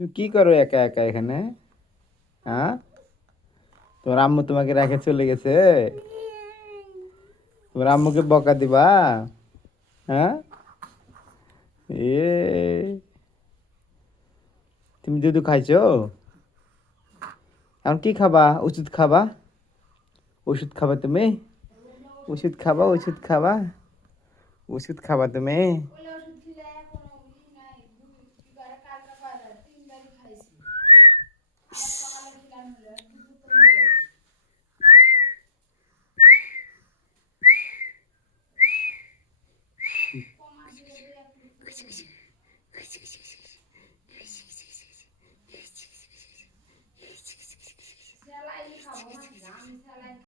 তুমি কি করো একা একা এখানে? হ্যাঁ, তোমার আম্মু তোমাকে রেখে চলে গেছে? তোমার আম্মুকে বকা দিবা? হ্যাঁ। তুমি দুধু খাইছো? এখন কি খাবা? ওষুধ খাবা? ওষুধ খাবা তুমি? ওষুধ খাবা, ওষুধ খাবা, ওষুধ খাবা তুমি?